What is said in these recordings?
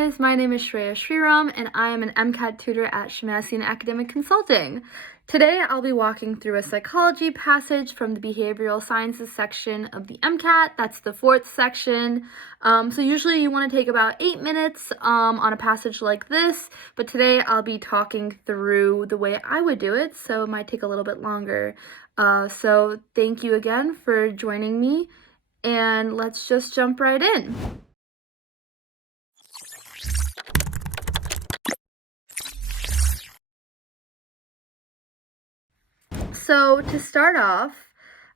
guys, my name is Shirag Shemmassian and I am an MCAT tutor at Shemmassian Academic Consulting. Today I'll be walking through a psychology passage from the behavioral sciences section of the MCAT. That's the fourth section. So usually you want to take about 8 minutes on a passage like this, but today I'll be talking through the way I would do it, so it might take a little bit longer. So thank you again for joining me, and let's just jump right in. So to start off,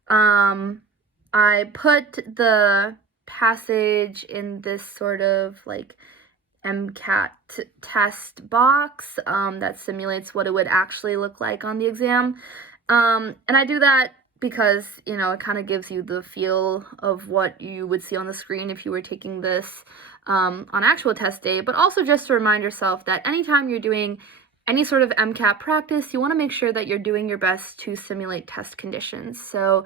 I put the passage in this sort of like MCAT test box that simulates what it would actually look like on the exam. And I do that because, you know, it kind of gives you the feel of what you would see on the screen if you were taking this on actual test day, but also just to remind yourself that anytime you're doing any sort of MCAT practice, you want to make sure that you're doing your best to simulate test conditions. So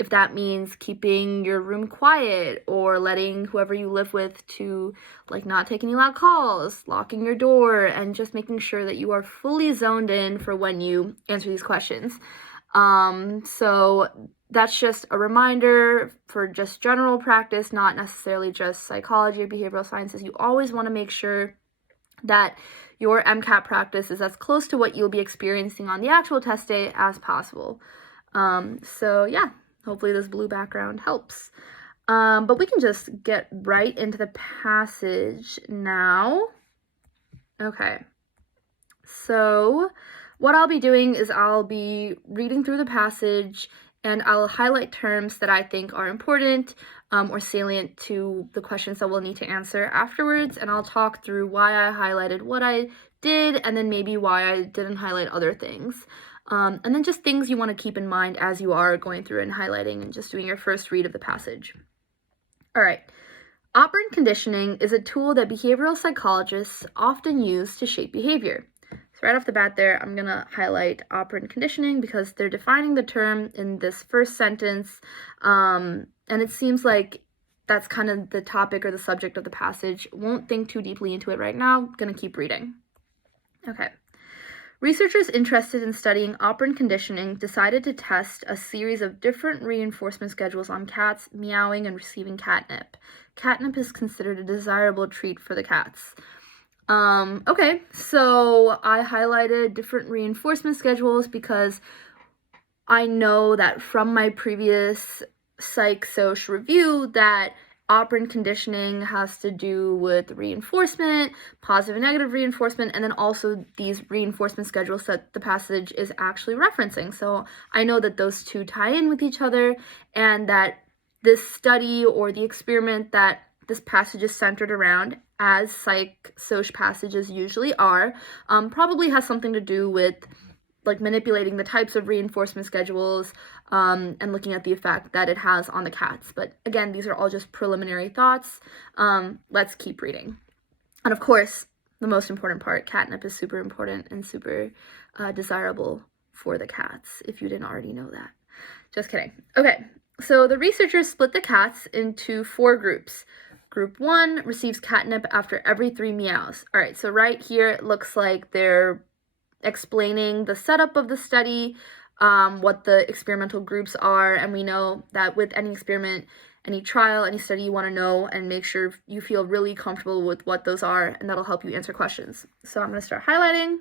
if that means keeping your room quiet or letting whoever you live with to like not take any loud calls, locking your door, and just making sure that you are fully zoned in for when you answer these questions. So that's just a reminder for just general practice, not necessarily just psychology or behavioral sciences. You always want to make sure that your MCAT practice is as close to what you'll be experiencing on the actual test day as possible. So yeah, hopefully this blue background helps. But we can just get right into the passage now. Okay, so what I'll be doing is I'll be reading through the passage and I'll highlight terms that I think are important or salient to the questions that we'll need to answer afterwards, and I'll talk through why I highlighted what I did and then maybe why I didn't highlight other things. And then just things you want to keep in mind as you are going through and highlighting and just doing your first read of the passage. All right. Operant conditioning is a tool that behavioral psychologists often use to shape behavior. So right off the bat there, I'm going to highlight operant conditioning because they're defining the term in this first sentence, and it seems like that's kind of the topic or the subject of the passage. Won't think too deeply into it right now. Going to keep reading. Okay. Researchers interested in studying operant conditioning decided to test a series of different reinforcement schedules on cats meowing and receiving catnip. Catnip is considered a desirable treat for the cats. Okay, so I highlighted different reinforcement schedules because I know that from my previous psych-soc review that operant conditioning has to do with reinforcement, positive and negative reinforcement, and then also these reinforcement schedules that the passage is actually referencing. So I know that those two tie in with each other, and that this study or the experiment that this passage is centered around, as psych-soc passages usually are, probably has something to do with like manipulating the types of reinforcement schedules and looking at the effect that it has on the cats. But again, these are all just preliminary thoughts. Let's keep reading. And of course, the most important part, catnip is super important and super desirable for the cats, if you didn't already know that. Just kidding. Okay, so the researchers split the cats into 4 groups. Group 1 receives catnip after every 3 meows. All right, so right here it looks like they're explaining the setup of the study, what the experimental groups are, and we know that with any experiment, any trial, any study, you want to know and make sure you feel really comfortable with what those are, and that'll help you answer questions. So I'm going to start highlighting.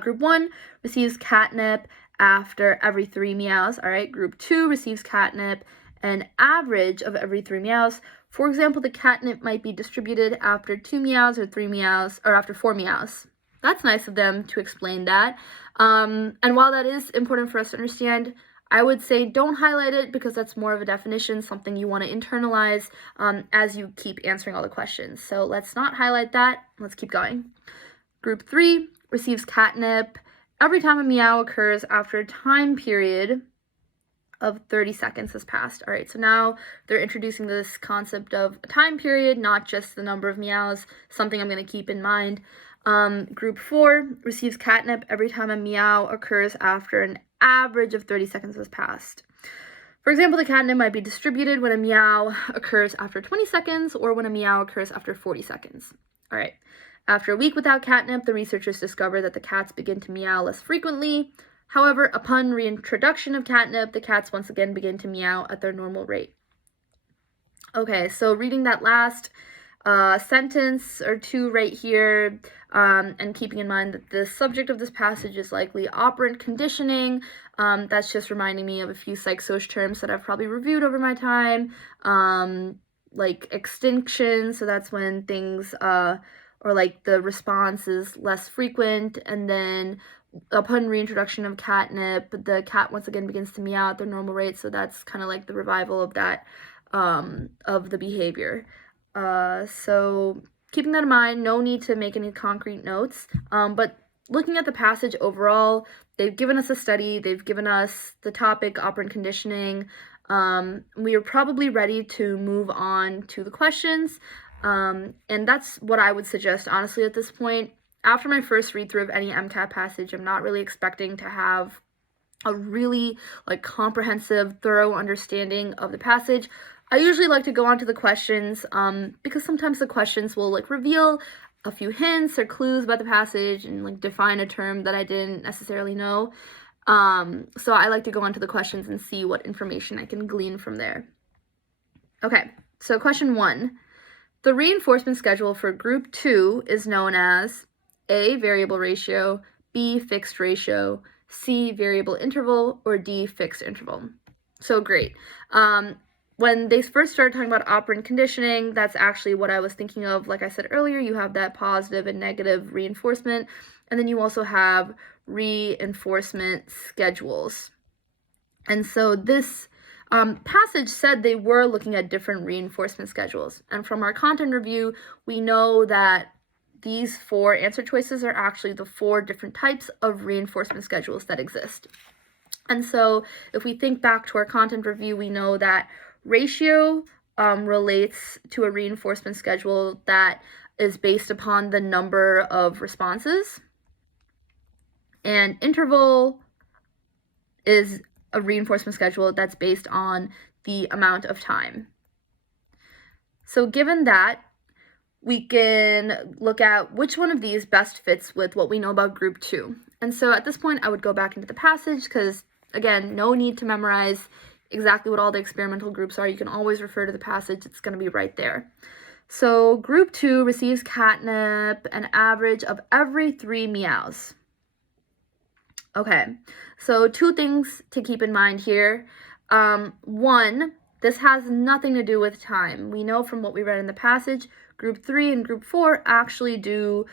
Group 1 receives catnip after every 3 meows. All right, Group 2 receives catnip an average of every 3 meows. For example, the catnip might be distributed after 2 meows or 3 meows, or after 4 meows. That's nice of them to explain that. And while that is important for us to understand, I would say don't highlight it because that's more of a definition, something you want to internalize as you keep answering all the questions. So let's not highlight that. Let's keep going. Group 3 receives catnip every time a meow occurs after a time period of 30 seconds has passed. All right, so now they're introducing this concept of a time period, not just the number of meows, something I'm going to keep in mind. Group 4 receives catnip every time a meow occurs after an average of 30 seconds has passed. For example, the catnip might be distributed when a meow occurs after 20 seconds or when a meow occurs after 40 seconds. All right. After a week without catnip, the researchers discovered that the cats begin to meow less frequently. However, upon reintroduction of catnip, the cats once again begin to meow at their normal rate. Okay, so reading that last sentence or two right here, and keeping in mind that the subject of this passage is likely operant conditioning, that's just reminding me of a few psych-soc terms that I've probably reviewed over my time, like extinction, so that's when things, or like the response is less frequent, and then upon reintroduction of catnip, the cat once again begins to meow at their normal rate, so that's kind of like the revival of that, of the behavior. So keeping that in mind, no need to make any concrete notes, but looking at the passage overall, they've given us a study, they've given us the topic, operant conditioning. We are probably ready to move on to the questions, and that's what I would suggest, honestly, at this point. After my first read-through of any MCAT passage, I'm not really expecting to have a really, like, comprehensive, thorough understanding of the passage. I usually like to go on to the questions, because sometimes the questions will, like, reveal a few hints or clues about the passage and, like, define a term that I didn't necessarily know. So I like to go on to the questions and see what information I can glean from there. Okay, so question 1. The reinforcement schedule for group 2 is known as A, variable ratio, B, fixed ratio, C, variable interval, or D, fixed interval. So great. When they first started talking about operant conditioning, that's actually what I was thinking of. Like I said earlier, you have that positive and negative reinforcement, and then you also have reinforcement schedules. And so this passage said they were looking at different reinforcement schedules. And from our content review, we know that these 4 answer choices are actually the 4 different types of reinforcement schedules that exist. And so if we think back to our content review, we know that ratio relates to a reinforcement schedule that is based upon the number of responses, and interval is a reinforcement schedule that's based on the amount of time. So given that, we can look at which one of these best fits with what we know about group 2. And so at this point, I would go back into the passage because, again, no need to memorize exactly what all the experimental groups are. You can always refer to the passage. It's going to be right there. So group 2 receives catnip an average of every 3 meows. Okay, so 2 things to keep in mind here. 1, this has nothing to do with time. We know from what we read in the passage, group 3 and group 4 actually do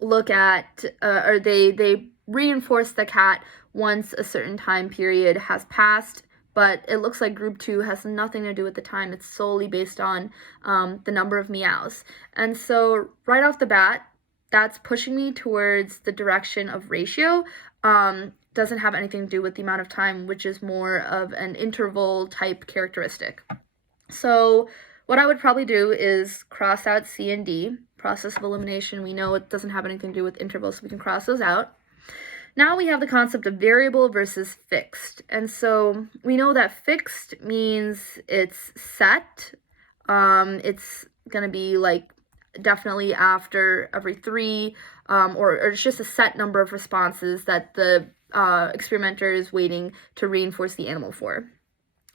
look at, or they reinforce the cat once a certain time period has passed, but it looks like group 2 has nothing to do with the time. It's solely based on the number of meows. And so right off the bat, that's pushing me towards the direction of ratio. Doesn't have anything to do with the amount of time, which is more of an interval type characteristic. So what I would probably do is cross out C and D. Process of elimination, we know it doesn't have anything to do with intervals, so we can cross those out. Now we have the concept of variable versus fixed. And so we know that fixed means it's set. It's going to be like definitely after every 3, or it's just a set number of responses that the experimenter is waiting to reinforce the animal for.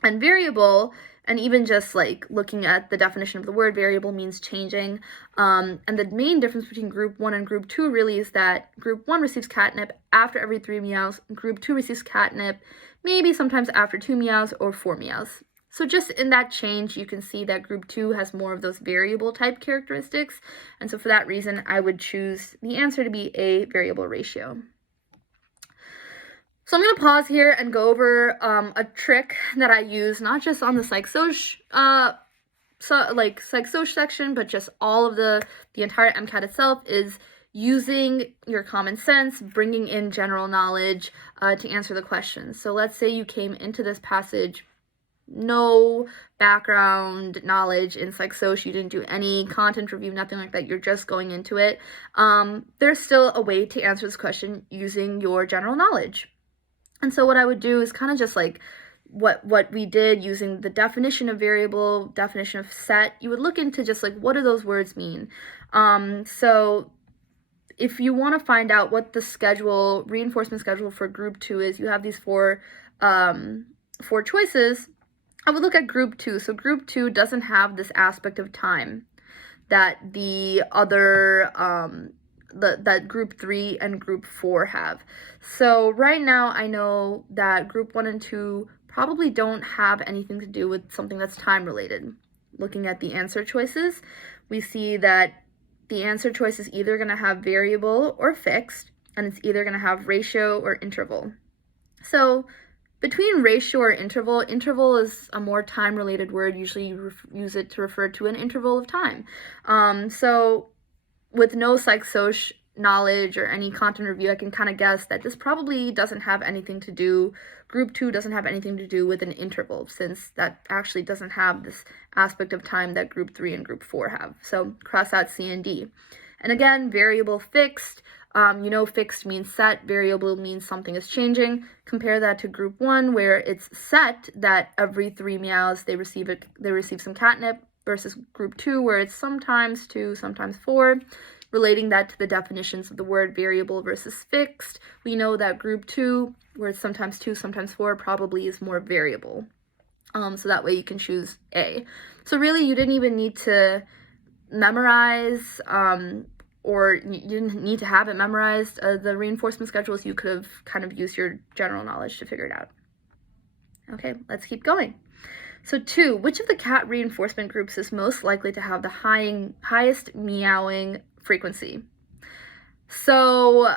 And variable, and even just like looking at the definition of the word variable, means changing. And the main difference between group 1 and group 2 really is that group 1 receives catnip after every 3 meows, and group 2 receives catnip maybe sometimes after 2 meows or 4 meows. So just in that change, you can see that group 2 has more of those variable type characteristics. And so for that reason, I would choose the answer to be a variable ratio. So I'm going to pause here and go over a trick that I use, not just on the psych-soc section, but just all of the entire MCAT itself, is using your common sense, bringing in general knowledge to answer the questions. So let's say you came into this passage no background knowledge in psych-soc, you didn't do any content review, nothing like that, you're just going into it. There's still a way to answer this question using your general knowledge. And so what I would do is kind of just like what we did using the definition of variable, definition of set, you would look into just like, what do those words mean? So if you want to find out what the schedule, reinforcement schedule for group 2 is, you have these four choices. I would look at group 2. So group 2 doesn't have this aspect of time that the other that group 3 and group 4 have. So right now I know that group 1 and 2 probably don't have anything to do with something that's time related. Looking at the answer choices, we see that the answer choice is either going to have variable or fixed, and it's either going to have ratio or interval. So between ratio or interval, interval is a more time-related word. Usually you use it to refer to an interval of time. So with no psych-soc knowledge or any content review, I can kind of guess that this probably doesn't have anything to do, group 2 doesn't have anything to do with an interval, since that actually doesn't have this aspect of time that group 3 and group 4 have. So cross out C and D. And again, variable fixed, fixed means set, variable means something is changing. Compare that to group 1, where it's set that every 3 meows they receive some catnip, versus group 2, where it's sometimes 2, sometimes 4. Relating that to the definitions of the word variable versus fixed, we know that group 2, where it's sometimes 2, sometimes 4, probably is more variable. So that way you can choose A. So really you didn't even need to memorize, or you didn't need to have it memorized. The reinforcement schedules, you could have kind of used your general knowledge to figure it out. Okay, let's keep going. So 2, which of the cat reinforcement groups is most likely to have the highest meowing frequency? So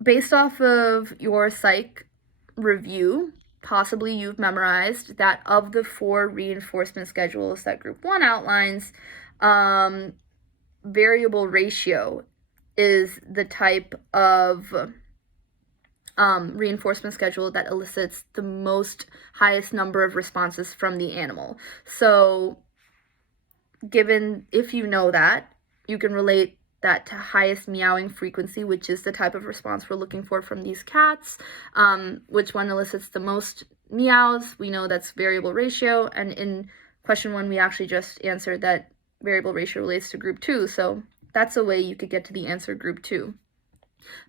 based off of your psych review, possibly you've memorized that of the 4 reinforcement schedules that group 1 outlines, variable ratio is the type of reinforcement schedule that elicits the highest number of responses from the animal. So if you know that, you can relate that to highest meowing frequency, which is the type of response we're looking for from these cats. Which one elicits the most meows? We know that's variable ratio, and in question 1 we actually just answered that variable ratio relates to group 2, so that's a way you could get to the answer group 2.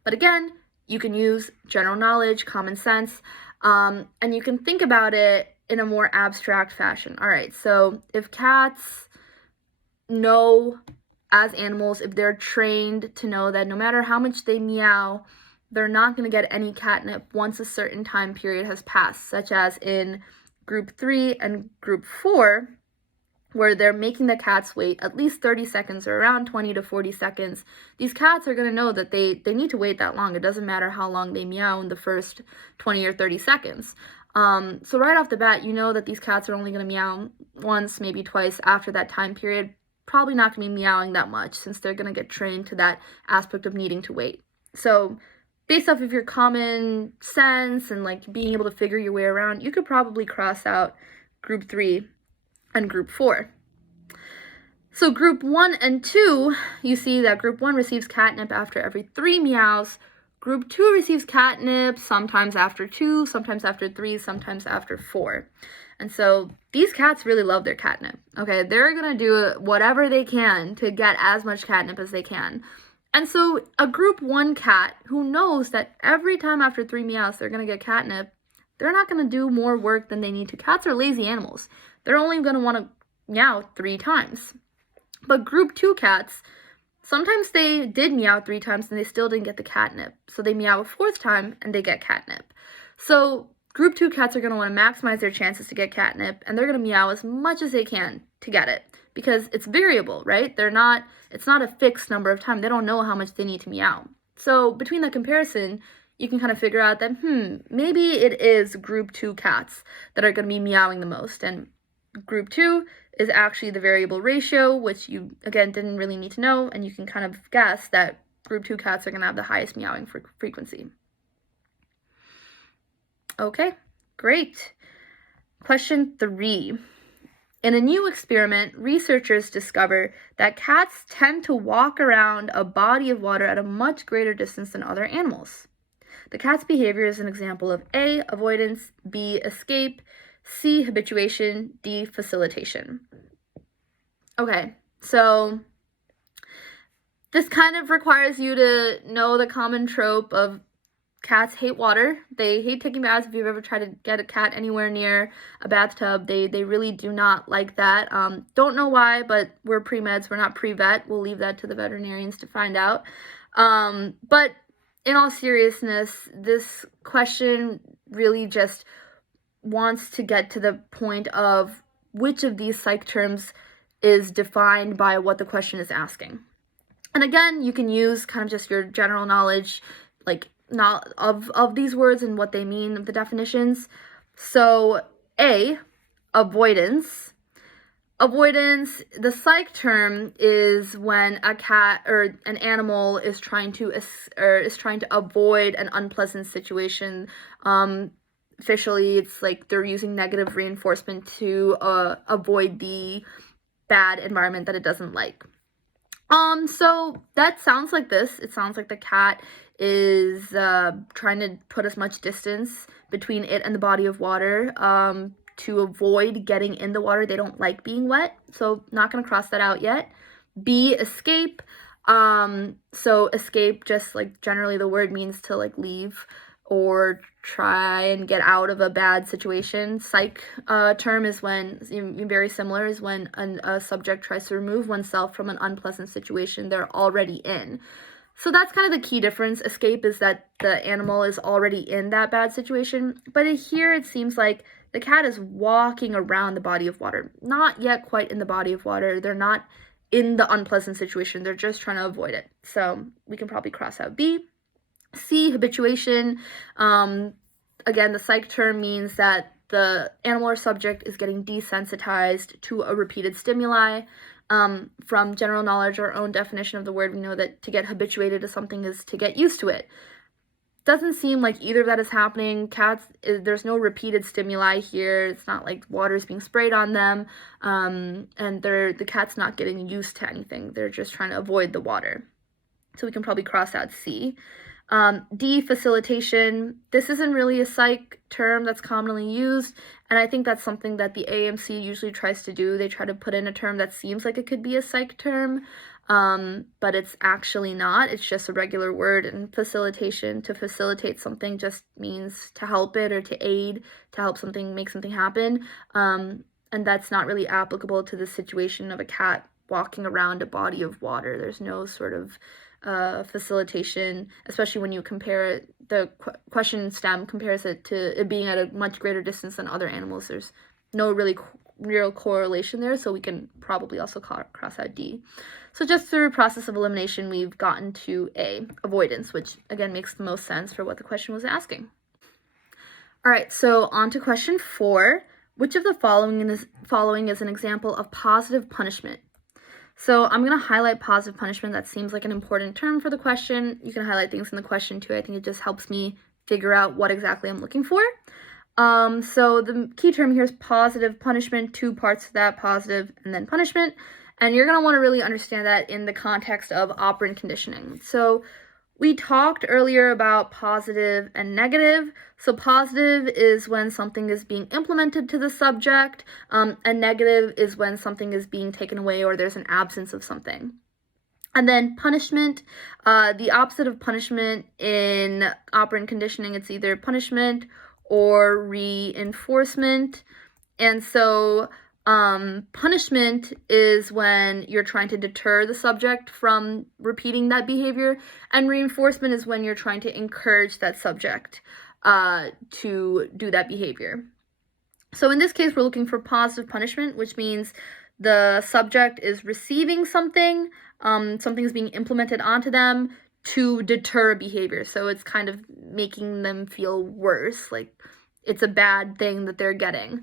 But again, you can use general knowledge, common sense, and you can think about it in a more abstract fashion. All right, so if cats know as animals, if they're trained to know that no matter how much they meow, they're not going to get any catnip once a certain time period has passed, such as in group 3 and group 4, where they're making the cats wait at least 30 seconds or around 20 to 40 seconds, these cats are going to know that they need to wait that long. It doesn't matter how long they meow in the first 20 or 30 seconds. So right off the bat, you know that these cats are only going to meow once, maybe twice after that time period. Probably not going to be meowing that much, since they're going to get trained to that aspect of needing to wait. So based off of your common sense and like being able to figure your way around, you could probably cross out group 3 and group 4. So group 1 and 2, you see that group 1 receives catnip after every 3 meows. Group 2 receives catnip sometimes after 2, sometimes after 3, sometimes after 4. And so these cats really love their catnip. Okay, they're going to do whatever they can to get as much catnip as they can. And so a group 1 cat who knows that every time after 3 meows they're going to get catnip, they're not going to do more work than they need to. Cats are lazy animals. They're only going to want to meow 3 times. But group 2 cats, sometimes they did meow 3 times and they still didn't get the catnip. So they meow a 4th time and they get catnip. So group 2 cats are going to want to maximize their chances to get catnip, and they're going to meow as much as they can to get it, because it's variable, right? It's not a fixed number of time. They don't know how much they need to meow. So between the comparison, you can kind of figure out that, maybe it is group 2 cats that are going to be meowing the most, and group 2 is actually the variable ratio, which you, again, didn't really need to know, and you can kind of guess that group 2 cats are going to have the highest meowing frequency. Okay, great. Question 3. In a new experiment, researchers discover that cats tend to walk around a body of water at a much greater distance than other animals. The cat's behavior is an example of A, avoidance, B, escape, C, habituation, D, facilitation. Okay, so this kind of requires you to know the common trope of cats hate water. They hate taking baths. If you've ever tried to get a cat anywhere near a bathtub, they really do not like that. Don't know why, but we're pre-meds. We're not pre-vet. We'll leave that to the veterinarians to find out. But in all seriousness, this question really just wants to get to the point of which of these psych terms is defined by what the question is asking. And again, you can use kind of just your general knowledge, like not of these words and what they mean, the definitions. So A, avoidance. Avoidance, the psych term is when a cat or an animal is trying to avoid an unpleasant situation. Officially, it's like they're using negative reinforcement to avoid the bad environment that it doesn't like. So that sounds like this. It sounds like the cat is trying to put as much distance between it and the body of water to avoid getting in the water. They don't like being wet, so not going to cross that out yet. B, escape. So escape, just like generally the word means to like leave or try and get out of a bad situation. Psych term is when, very similar, is when a subject tries to remove oneself from an unpleasant situation they're already in. So that's kind of the key difference. Escape is that the animal is already in that bad situation, but here it seems like the cat is walking around the body of water. Not yet quite in the body of water. They're not in the unpleasant situation. They're just trying to avoid it. So we can probably cross out B. C, habituation. Again, the psych term means that the animal or subject is getting desensitized to a repeated stimuli. From general knowledge, our own definition of the word, we know that to get habituated to something is to get used to it. Doesn't seem like either of that is happening. Cats, there's no repeated stimuli here. It's not like water's being sprayed on them, and the cat's not getting used to anything. They're just trying to avoid the water. So we can probably cross out C. D, facilitation. This isn't really a psych term that's commonly used, and I think that's something that the AMC usually tries to do. They try to put in a term that seems like it could be a psych term, but it's actually not. It's just a regular word, and facilitation, to facilitate something, just means to help it or to aid, to help something, make something happen, and that's not really applicable to the situation of a cat walking around a body of water. There's no sort of facilitation, especially when you compare it, the question stem compares it to it being at a much greater distance than other animals. There's no really real correlation there, so we can probably also cross out D. So just through process of elimination, we've gotten to A, avoidance, which again makes the most sense for what the question was asking. All right, so on to question 4. Which of the following is an example of positive punishment? So I'm going to highlight positive punishment. That seems like an important term for the question. You can highlight things in the question too. I think it just helps me figure out what exactly I'm looking for. So the key term here is positive punishment, 2 parts to that, positive and then punishment. And you're going to want to really understand that in the context of operant conditioning. So we talked earlier about positive and negative. So positive is when something is being implemented to the subject, and negative is when something is being taken away or there's an absence of something. And then punishment, the opposite of punishment in operant conditioning, it's either punishment or reinforcement. And so punishment is when you're trying to deter the subject from repeating that behavior, and reinforcement is when you're trying to encourage that subject to do that behavior. So in this case, we're looking for positive punishment, which means the subject is receiving something, something is being implemented onto them to deter behavior. So it's kind of making them feel worse, like it's a bad thing that they're getting.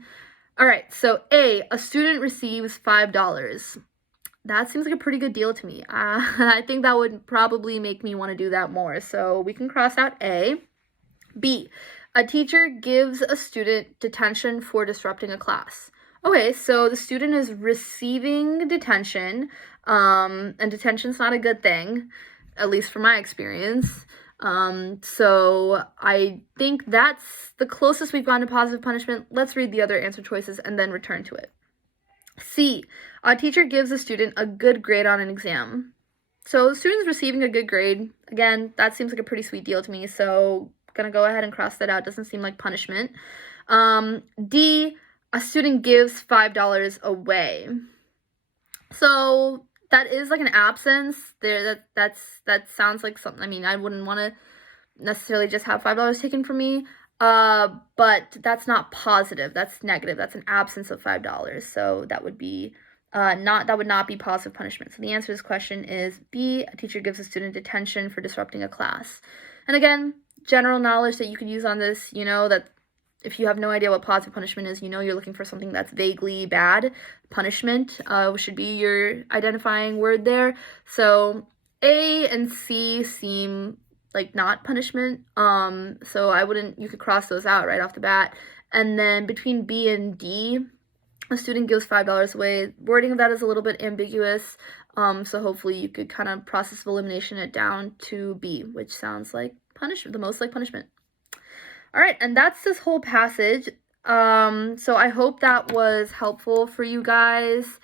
All right, so A, a student receives $5. That seems like a pretty good deal to me. I think that would probably make me want to do that more. So we can cross out A. B, a teacher gives a student detention for disrupting a class. Okay, so the student is receiving detention, and detention's not a good thing, at least from my experience. So I think that's the closest we've gone to positive punishment. Let's read the other answer choices and then return to it. C, a teacher gives a student a good grade on an exam. So the student's receiving a good grade. Again, that seems like a pretty sweet deal to me, so gonna go ahead and cross that out. Doesn't seem like punishment. D, a student gives $5 away. So that is like an absence there. That sounds like something. I mean, I wouldn't want to necessarily just have $5 taken from me. But that's not positive. That's negative. That's an absence of $5. So that would be that would not be positive punishment. So the answer to this question is B, a teacher gives a student detention for disrupting a class. And again, general knowledge that you could use on this, you know, that if you have no idea what positive punishment is, you know you're looking for something that's vaguely bad. Punishment should be your identifying word there. So A and C seem like not punishment. So you could cross those out right off the bat. And then between B and D, a student gives $5 away. Wording of that is a little bit ambiguous. So hopefully you could kind of process of elimination it down to B, which sounds like punishment, the most like punishment. All right, and that's this whole passage. So I hope that was helpful for you guys.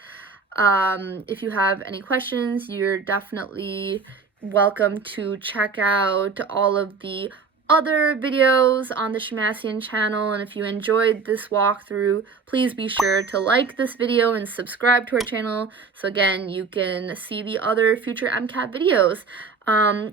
If you have any questions, you're definitely welcome to check out all of the other videos on the Shemmassian channel. And if you enjoyed this walkthrough, please be sure to like this video and subscribe to our channel. So again, you can see the other future MCAT videos.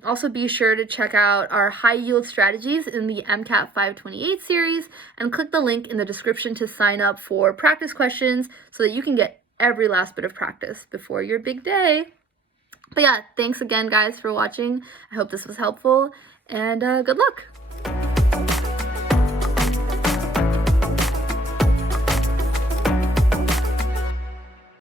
Also be sure to check out our high yield strategies in the MCAT 528 series and click the link in the description to sign up for practice questions so that you can get every last bit of practice before your big day. But yeah, thanks again guys for watching. I hope this was helpful and good luck.